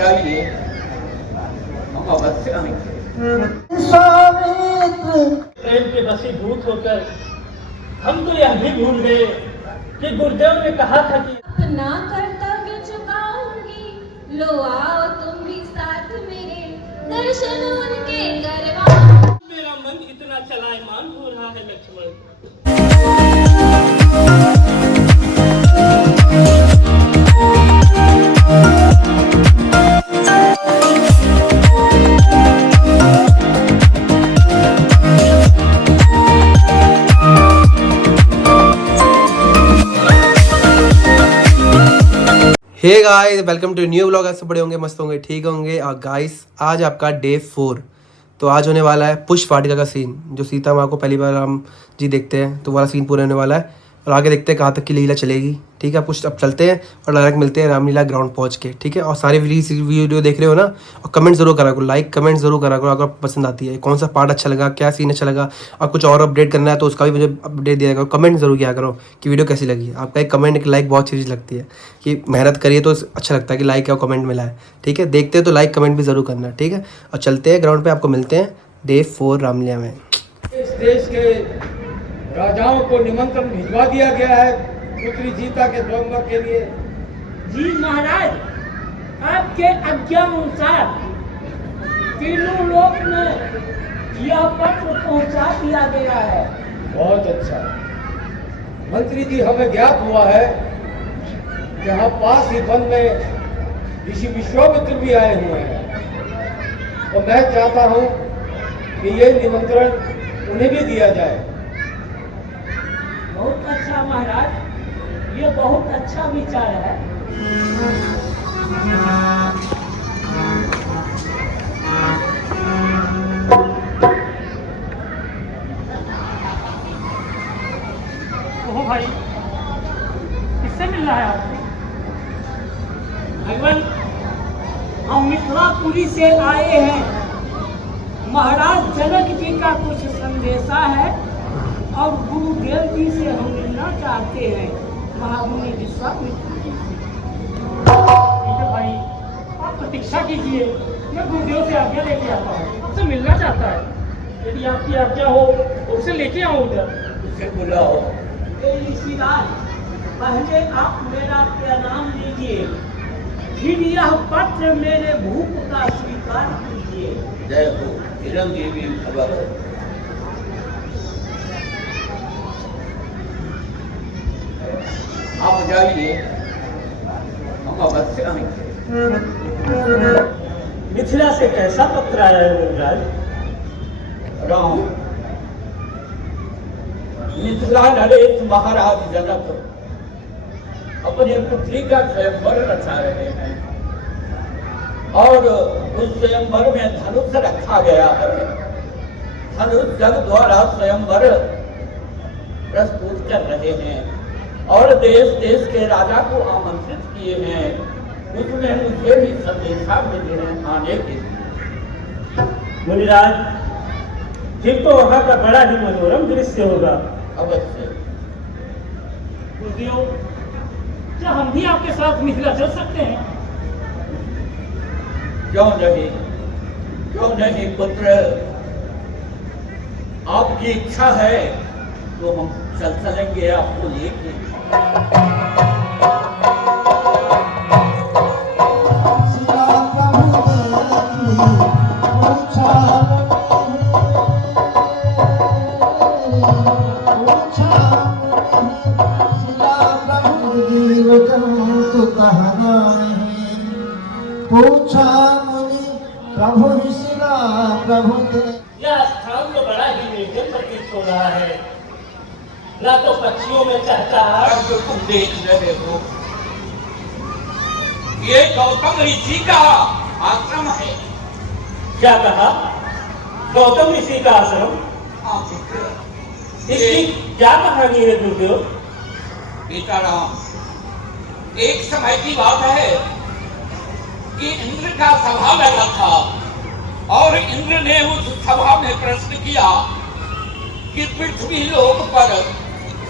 जाइए, हम अवश्य आएंगे। प्रेम के वशीभूत होकर हम तो यह भी भूल गए कि गुरुदेव ने कहा था कि अपना कर्तव्य चुकाऊंगी, लो आओ तुम भी साथ मेरे, दर्शन उनके करवाओ। मेरा मन इतना चलायमान हो रहा है Lakshman. Hey guys, welcome to new vlog. ऐसे बड़े होंगे, मस्त होंगे, ठीक होंगे। और गाइस आज आपका डे 4। तो आज होने वाला है पुष्प वाटिका का सीन, जो सीता माँ को पहली बार राम जी देखते हैं, तो वाला सीन पूरा होने वाला है। और आगे देखते हैं कहाँ तक की लीला चलेगी। ठीक है, पुष्प अब चलते हैं और डायरेक्ट मिलते हैं रामलीला ग्राउंड पहुँच के। ठीक है, और सारे वीडियो देख रहे हो ना, और कमेंट जरूर करा करो, लाइक कमेंट जरूर करा करो अगर पसंद आती है, कौन सा पार्ट अच्छा लगा, क्या सीन अच्छा लगा। और कुछ और अपडेट करना है तो उसका भी मुझे अपडेट दिया करो, कमेंट जरूर किया करो कि वीडियो कैसी लगी। आपका एक कमेंट, एक लाइक बहुत चीज़ लगती है कि मेहनत करिए तो अच्छा लगता है कि लाइक और कमेंट मिला है। ठीक है, देखते हो तो लाइक कमेंट भी जरूर करना। ठीक है, और चलते हैं ग्राउंड पे, आपको मिलते हैं डे 4 रामलीला में। इस देश के राजाओं को निमंत्रण भिजवा दिया गया है पुत्री सीता के स्वयंवर के लिए। जी महाराज, आपके आज्ञा अनुसार तीनों लोक में यह पत्र पहुंचा दिया गया है। बहुत अच्छा मंत्री जी, हमें ज्ञात हुआ है जहाँ पास ही वन में ऋषि विश्वामित्र भी आए हुए हैं, और मैं चाहता हूँ कि ये निमंत्रण उन्हें भी दिया जाए। बहुत अच्छा महाराज, ये बहुत अच्छा विचार है। ओह भाई, किससे मिलना है आपको? भगवान, हम मिथिलापुरी से आए हैं। महाराज जनक जी का कुछ संदेशा है और गुरुदेव जी से हम मिलना चाहते हैं, महामुनि विश्वामित्र जी से। ठीक है भाई, आप प्रतीक्षा कीजिए, मैं गुरुदेव से आज्ञा लेके आता हूँ। आपसे मिलना चाहता है, यदि आपकी आज्ञा हो तो उसे लेके आओ उधर। उसे बुलाओ। ऋषिराज, पहले आप मेरा प्रणाम लीजिए, फिर यह पत्र मेरे भूप का स्वीकार कीजिए। जय हो चिरंजीवी भव। आप जाइए, हम अवश्य आएंगे। मिथिला से कैसा पत्र आया है गुरुराज? राम, मिथिला नरेश महाराज जनक अपने पुत्री का स्वयंवर रचा रहे हैं, और उस स्वयंवर में धनुष रखा गया है। धनुष जग द्वारा स्वयंवर प्रस्तुत कर रहे हैं और देश देश के राजा को आमंत्रित किए हैं। उसमें मुझे भी संदेशा मिले हैं आने के लिए। मुनिराज, फिर तो वहाँ का बड़ा ही मनोरम दृश्य होगा। अवश्य। गुरुदेव, क्या हम भी आपके साथ मिथिला चल सकते हैं? क्यों नहीं, क्यों नहीं पुत्र, आपकी इच्छा है तो हम चलेंगे आपको लेके। पूछा मुनि प्रभु ऋषिरा प्रभु दे। यह स्थान तो बड़ा ही निर्जन प्रतीत हो रहा है, ना तो पक्षियों में चहचहाहट जो तुम देख रहे हो, ये गौतम ऋषि का आश्रम है। क्या कहा? गौतम ऋषि का आश्रम? इसकी क्या कहानी है गुरुदेव? बेटा राम, एक समय की बात है कि इंद्र का सभा लगा था, और इंद्र ने उस सभा में प्रश्न किया कि पृथ्वी लोक पर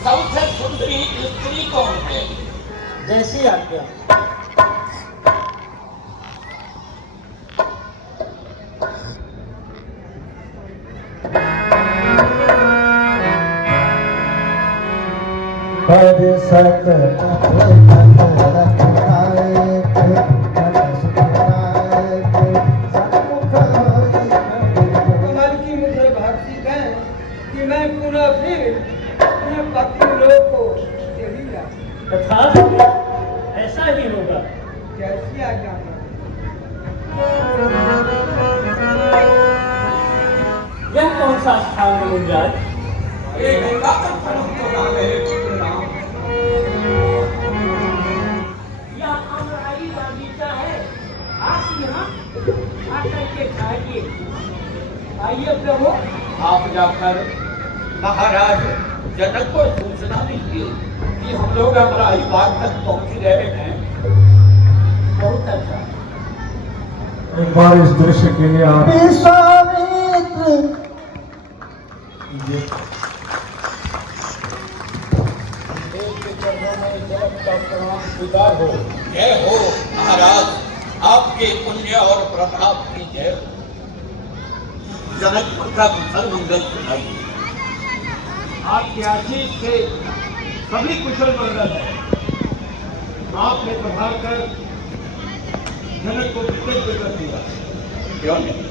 सबसे सुंदरी स्त्री कौन है? जैसी आज्ञा। पर सत कमल की मुझे भक्ति दें कि मैं पुनः फिर अपने पति लोग को यही ला तथास्तु, ऐसा ही होगा। कैसी आज्ञा करें? यह कौन सा स्थान है मुनिराज? ये गंगा का स्वरूप तो नाम है पुत्र राम। यह अमराई बगीचा है। आप यहाँ आकर के खाइए। आइए प्रभु। आप जाकर महाराज जनक को सूचना दीजिए कि हम लोग अमराई बाग तक पहुंच रहे हैं। बहुत अच्छा। एक बार इस दृश्य के लिए आप विश्वामित्र स्वीकार हो। जय हो महाराज, आपके पुण्य और प्रताप की जय हो। जनकपुर का कुशल मंगल सुनाइए। आपके आशीष से सभी कुशल मंगल है। आपने प्रभाव कर जनक को कृतज्ञ कर दिया। क्यों नहीं?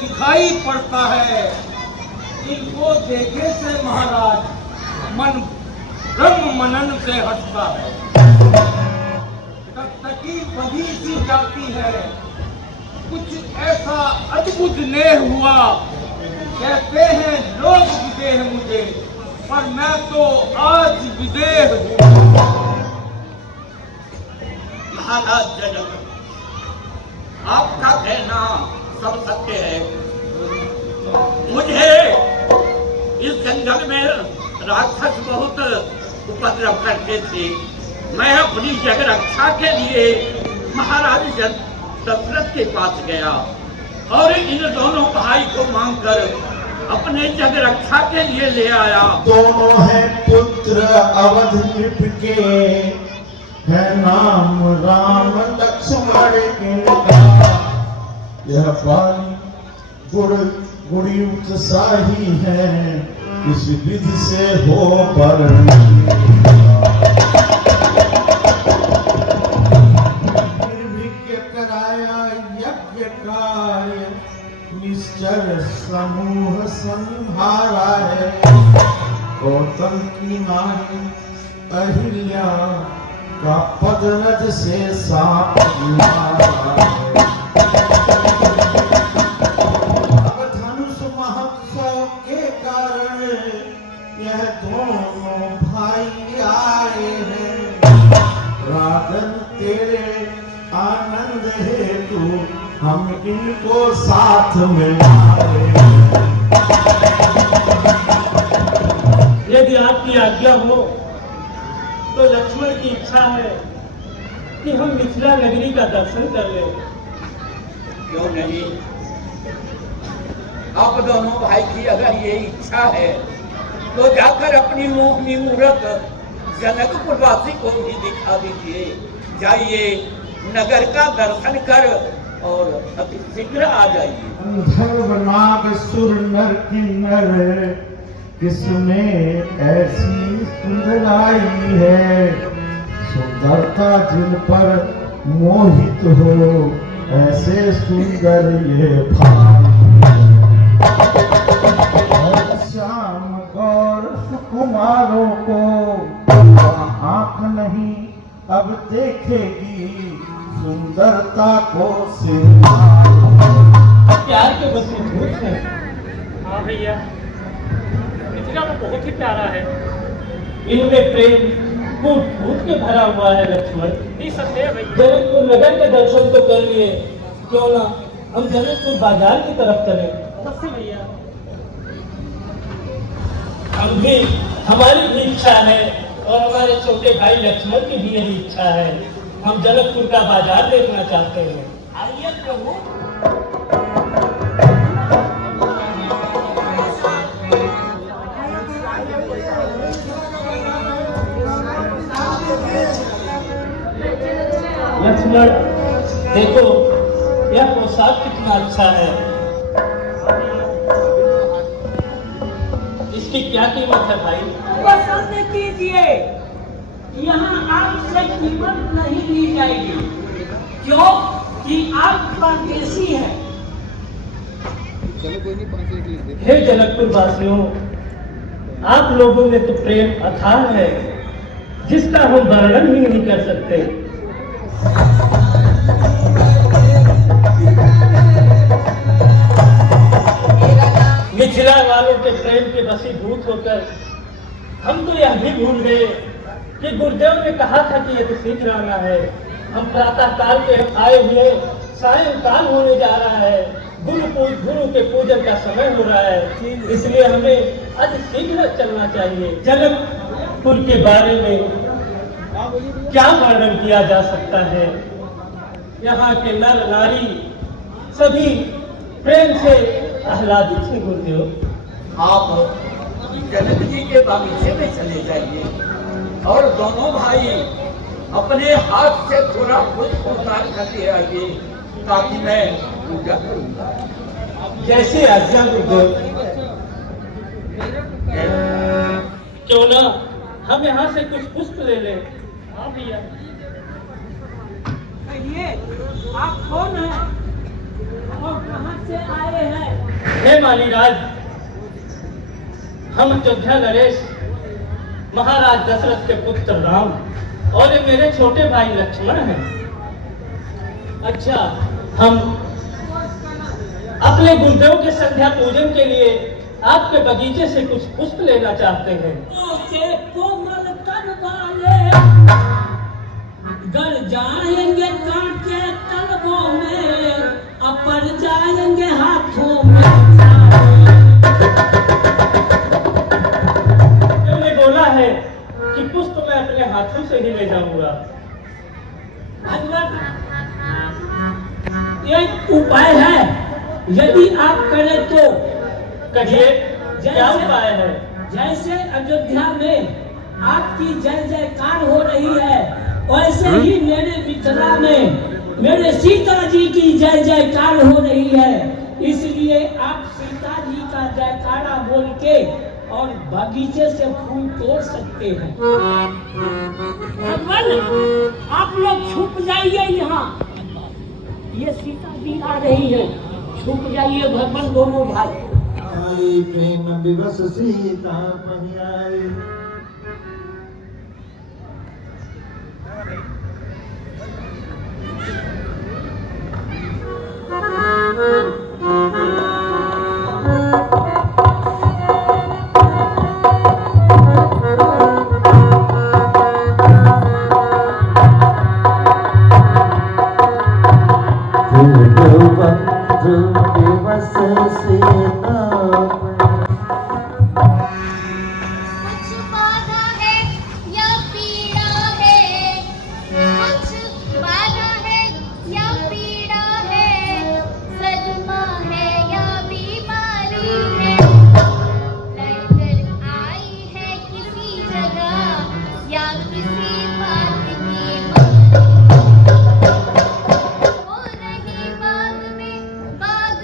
दिखाई पड़ता है इनको देखे से महाराज मन ब्रह्म मनन से हटता है। तब तकी बधी सी जाती है। कुछ ऐसा अद्भुत नेह हुआ। कहते हैं लोग विदेह मुझे, पर मैं तो आज विदेह हूँ। महाराज जनक, आपका कहना सब सत्य है। मुझे इस जंगल में राक्षस बहुत उपद्रव करते थे। मैं अपनी जग रक्षा के लिए महाराज दशरथ के पास गया और इन दोनों भाई को मांगकर अपने जग रक्षा के लिए ले आया। दोनों है पुत्र अवध नृप के, है नाम राम लक्ष्मण इनका। यह बाली गुड़ी उत्साही है, इस विधि से हो पर कराया यज्ञ कार्य, निश्चर समूह संहारा है। गौतम की नारी अहिल्या का पदरज से साप मारा है। अब धनुष महोत्सव के कारण यह दोनों भाई आए हैं। राजन तेरे आनंद हेतु हम इनको साथ में लाए। यदि आपकी आज्ञा हो तो लक्ष्मण की इच्छा है कि हम मिथिला नगरी का दर्शन कर लें। क्यों नहीं? आप दोनों भाई की अगर ये इच्छा है तो जाकर अपनी मोहनी मूरत जनकपुरवासी को भी दिखा दीजिए। जाइए, नगर का दर्शन कर और अति शीघ्र आ जाइए। गंधर्व नाग सुर नर किन्नर, किसने ऐसी सुंदराई है। सुंदरता जिन पर मोहित हो, ऐसे सुंदर ये भाई। श्याम गौर सुकुमारों को आंख नहीं अब देखेगी, सुंदरता को सिरहार। प्यार के बस में झूठ है। हाँ भैया, मिथिला तो बहुत ही प्यारा है। इनमें प्रेम कूट कूट के भरा हुआ है लक्ष्मण। निसंदेह भैया। जनकपुर नगर के दर्शन तो कर लिए, क्यों ना हम जनकपुर बाजार की तरफ चले। सबसे भैया, हम भी, हमारी भी इच्छा है और हमारे छोटे भाई लक्ष्मण की भी यही इच्छा है। हम जनकपुर का बाजार देखना चाहते हैं। आइए प्रभु। लक्ष्मण, देखो यह पोशाक कितना अच्छा है। इसकी क्या कीमत है भाई? पसंद कीजिए, यहाँ आपसे कीमत नहीं ली जाएगी, क्यों कि आप परदेसी हैं। हे जनकपुर वासियों, आप लोगों में तो प्रेम अथाह है जिसका हम वर्णन ही नहीं कर सकते। मिथिला वालों के प्रेम के वशीभूत होकर हम तो यह भी भूल गए कि गुरुदेव ने कहा था कि यह तो शीघ्र आना है। हम प्रातः काल के आए हुए सायंकाल होने जा रहा है, गुरु के पूजन का समय हो रहा है, इसलिए हमें आज शीघ्र चलना चाहिए। जनकपुर के बारे में क्या वर्णन किया जा सकता है। यहाँ के नर नारी सभी प्रेम से आह्लादित है। गुरुदेव, आप जनक जी के बागीचे में चले जाइए और दोनों भाई अपने हाथ से थोड़ा पुष्प उतार कर ले आइए ताकि मैं पूजा करूंगा। जैसे आज्ञा गुरुदेव। क्यों ना हम यहाँ से कुछ पुष्प ले लें। हाँ भैया। कहिए, आप कौन हैं और कहाँ से आए हैं? हे मालीराज, हम अयोध्या नरेश महाराज दशरथ के पुत्र राम और ये मेरे छोटे भाई लक्ष्मण हैं। अच्छा, हम अपने गुरुदेव के संध्या पूजन के लिए आपके बगीचे से कुछ पुष्प लेना चाहते हैं। के कोमल तन वाले गड़ जाएंगे कांटे तलवों में, अपर जाएंगे हाथों में। तुमने बोला है कि पुष्प मैं अपने हाथों से ही ले जाऊंगा। एक उपाय है, यदि आप करें तो। कहिए, क्या उपाय है? जैसे अयोध्या में आपकी जय जयकार हो रही है, वैसे ही मेरे मिथिला में मेरे सीता जी की जय जयकार हो रही है। इसलिए आप सीता जी का जयकारा बोल के और बगीचे से फूल तोड़ सकते हैं। भगवान, आप लोग छुप जाइए यहाँ, ये सीता जी आ रही है, छुप जाइए भगवान दोनों भाई। आई प्रेम विवश सीता पहियाई। बंधु विवश सीता कुछ बाधा है या पीड़ा है, कुछ बाधा है या पीड़ा है, सदमा है या बीमारी है, लड़कर आई है किसी जगह या किसी बात की हो रही बाग में बाग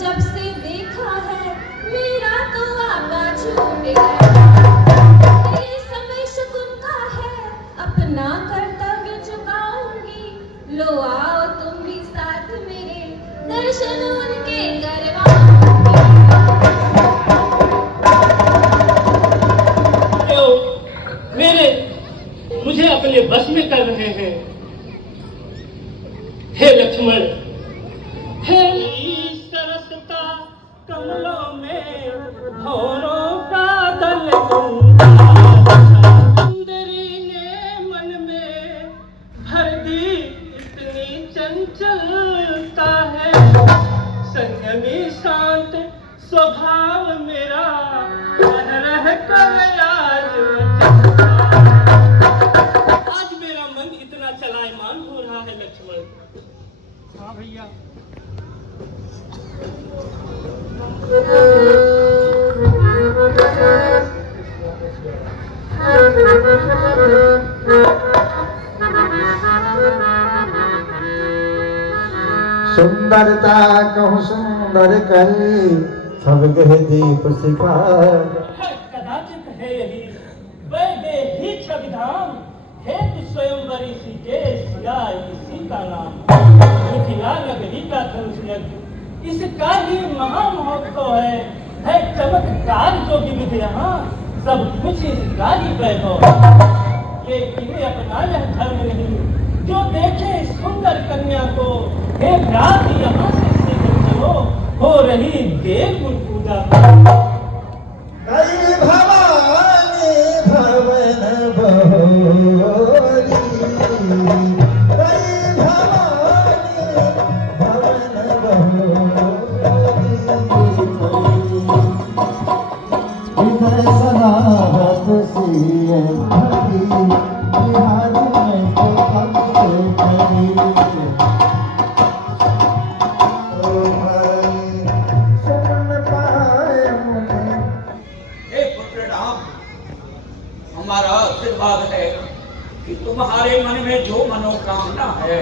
जब से देखा है मेरा तो आका छूट गया। ये समय शकुन का है, अपना कर्तव्य चुकाऊंगी। लो आओ तुम भी साथ मेरे, दर्शन उनके करवाऊंगी। मेरे मुझे अपने बस में कर रहे हैं। हे लक्ष्मण, हे सरसता कमलों में भौरों का दल सुंदरी ने मन में भर दी इतनी चंचलता है। संयमी शांत स्वभाव मेरा रह कर आज मेरा मन इतना चलायमान हो रहा है लक्ष्मण। हाँ भैया। सुंदरता कहूँ सुंदर करे सब गह दीप सिखार। कदाचित है यही वैदेही छविधाम, हेतु स्वयंवरी सीते सिया इसी का नाम। मिथिला नगरी का धनुष यज्ञ इसका ही महामहोत्सव है चमत्कार जो विविध यहाँ सब कुछ इसका ही वैभव। लेकिन अपना यह धर्म नहीं जो देखे सुंदर कन्या को। हे रात यहाँ से सीधे चलो, हो रही देव पूजा। हरि भवानी भवन बहोरी, हरि भवानी भवन बहोरी। इधर सनाहत सिए भरी, बिहार में तो हमसे करी। ओ भाई सुन पाए मुझे। हे पुत्र राम, हमारा आशीर्वाद है कि तुम्हारे मन में जो मनोकामना है